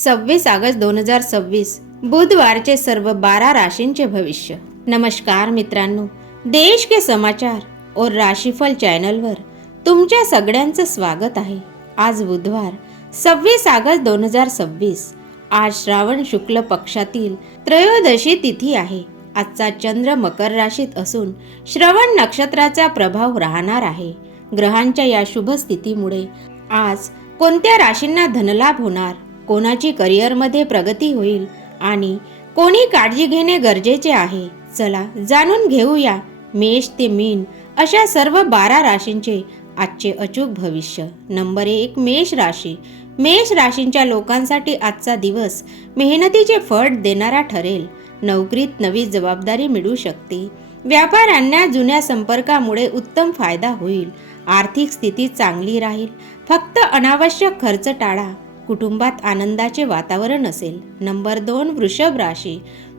26 August 2026 बुधवारचे सर्व 12 राशींचे भविष्य। नमस्कार मित्रांनो, देश के समाचार और राशीफल चॅनलवर तुमच्या सगळ्यांचं स्वागत आहे। आज बुधवार 26 ऑगस्ट 2026, आज श्रावण शुक्ल पक्षातील त्रयोदशी तिथी आहे। आजचा चंद्र मकर राशीत असून श्रवण नक्षत्राचा प्रभाव राहणार आहे। ग्रहांच्या या शुभ स्थितीमुळे आज कोणत्या राशींना धनलाभ होणार, कोणाची करिअरमध्ये प्रगती होईल आणि कोणी काळजी घेणे गरजेचे आहे, चला जाणून घेऊया। मेष ते मीन अशा सर्व 12 राशींचे आजचे अचूक भविष्य। नंबर 1, मेष राशी। मेष राशींच्या लोकांसाठी आजचा दिवस मेहनतीचे फळ देणारा ठरेल। नोकरीत नवी जबाबदारी मिळू शकते। व्यापाऱ्यांना जुन्या संपर्कामुळे उत्तम फायदा होईल। आर्थिक स्थिती चांगली राहील। फक्त अनावश्यक खर्च टाळा। कुटुंबात आनंदाचे वातावरण असेल। नंबर 2, वृषभ राशी।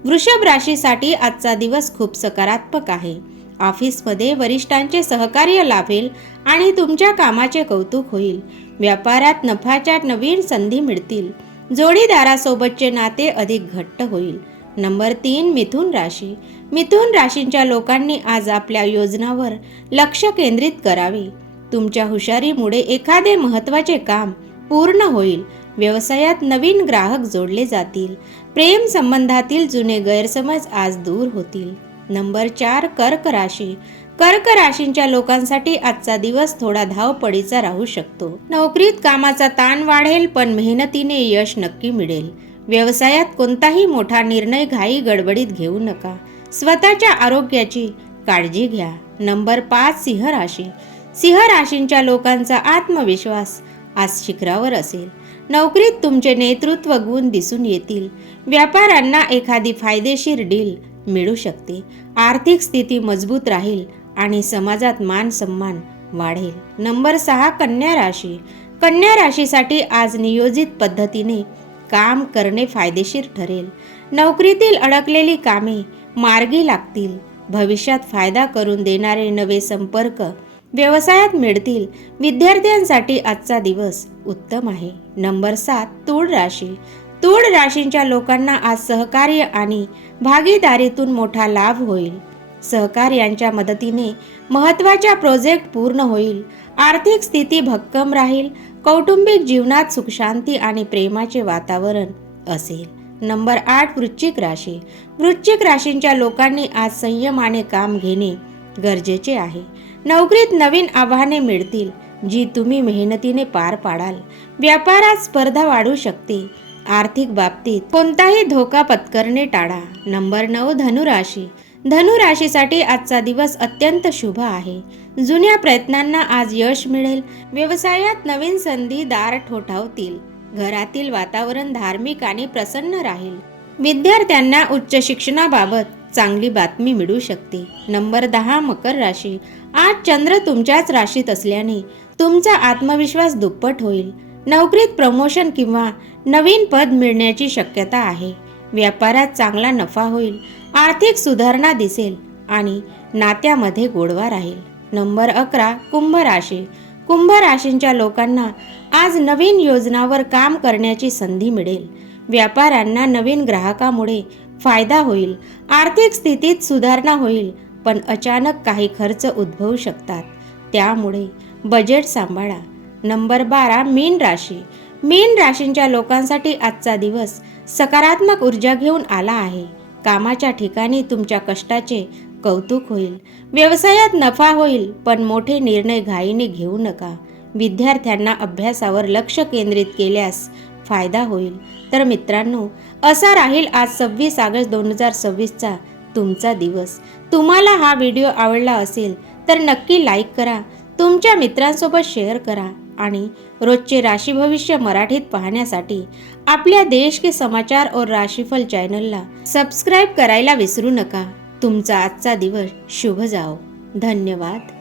वृषभ राशीसाठी आजचा दिवस खूप सकारात्मक आहे। ऑफिसमध्ये वरिष्ठांचे सहकार्य लाभेल आणि तुमच्या कामाचे कौतुक होईल। व्यापारात नफ्याच्या नवीन संधी मिळतील। जोडीदारासोबतचे नाते अधिक घट्ट होईल। नंबर 3, मिथुन राशी। मिथुन राशींच्या लोकांनी आज आपल्या योजनांवर लक्ष केंद्रित करावे। तुमच्या हुशारीमुळे एखादे महत्त्वाचे काम पूर्ण होईल। व्यवसायात नवीन ग्राहक जोडले जातील। प्रेम संबंधातील जुने गैरसमज आज दूर होतील। नंबर 4, कर्क राशी। कर्क राशींच्या लोकांसाठी आजचा दिवस थोडा धावपळीचा राहू शकतो। नोकरीत कामाचा ताण वाढेल, पण मेहनतीने यश नक्की मिळेल। व्यवसायात कोणताही मोठा निर्णय घाई गडबडीत घेऊ नका। स्वतःच्या आरोग्याची काळजी घ्या। नंबर 5, सिंह राशी। सिंह राशींच्या लोकांचा आत्मविश्वास आज शिखरावर असेल। नोकरीत तुमचे नेतृत्व गुण दिसून येतील। व्यापाऱ्यांना एखादी फायदेशीर डील मिळू शकते। आर्थिक स्थिती मजबूत राहील आणि समाजात मान सन्मान वाढेल। नंबर 6, कन्या राशी। कन्या राशीसाठी आज नियोजित पद्धतीने काम करणे फायदेशीर ठरेल। नोकरीतील अडकलेली कामे मार्गी लागतील। भविष्यात फायदा करून देणारे नवे संपर्क व्यवसायात मिळतील। विद्यार्थ्यांसाठी आजचा दिवस उत्तम आहे। नंबर 7, तुळ राशी। तुळ राशींच्या लोकांना आज सहकार्य आणि भागीदारीतून मोठा लाभ होईल। सहकार्यांच्या मदतीने महत्त्वाचा प्रोजेक्ट पूर्ण होईल। आर्थिक स्थिती भक्कम राहील। कौटुंबिक जीवनात सुखशांती आणि प्रेमाचे वातावरण असेल। नंबर 8, वृश्चिक राशी। वृश्चिक राशींच्या लोकांनी आज संयमाने काम घेणे गरजेचे आहे। नोकरीत नवीन आव्हाने मिळतील, जी तुम्ही मेहनतीने पार पाडाल। व्यापारात स्पर्धा वाढू शकते। आर्थिक बाबतीत कोणताही धोका पत्करणे टाळा। नंबर 9, धनुराशी। धनुराशीसाठी आजचा दिवस अत्यंत शुभ आहे। जुन्या प्रयत्नांना आज यश मिळेल। व्यवसायात नवीन संधी दार ठोठावतील। घरातील वातावरण धार्मिक आणि प्रसन्न राहील। विद्यार्थ्यांना उच्च शिक्षणाबाबत चांगली बातमी मिळू शकते। नंबर 10, मकर राशी। आज चंद्र तुमच्याच राशीत असल्याने तुमचा आत्मविश्वास दुप्पट होईल। नोकरीत प्रमोशन किंवा नवीन पद मिळण्याची शक्यता आहे। व्यापारात चांगला नफा होईल। आर्थिक सुधारणा दिसेल आणि नात्यामध्ये गोडवा राहील। नंबर 11, कुंभ राशी। कुंभ राशींच्या लोकांना आज नवीन योजनावर काम करण्याची संधी मिळेल। व्यापाऱ्यांना नवीन ग्राहकामुळे फायदा होईल। आर्थिक स्थितीत सुधारणा होईल, पण अचानक काही खर्च उद्भवू शकतात, त्यामुळे बजेट सांभाळा। नंबर 12, मीन राशी। मीन राशींच्या लोकांसाठी आजचा दिवस सकारात्मक ऊर्जा घेऊन आला आहे। कामाच्या ठिकाणी तुमच्या कष्टाचे कौतुक होईल। व्यवसायात नफा होईल, पण मोठे निर्णय घाईने घेऊ नका। विद्यार्थ्यांना अभ्यासावर लक्ष केंद्रित केल्यास फायदा होईल। तर मित्रांनो, असा राहील आज 26 ऑगस्ट 2026चा तुमचा दिवस। तुम्हाला हा व्हिडिओ आवडला असेल तर नक्की लाईक करा, तुमच्या मित्रांसोबत शेअर करा आणि रोजचे राशी भविष्य मराठीत पाहण्यासाठी आपल्या देश के समाचार और राशीफल चॅनलला सबस्क्राईब करायला विसरू नका। तुमचा आजचा दिवस शुभ जाओ। धन्यवाद।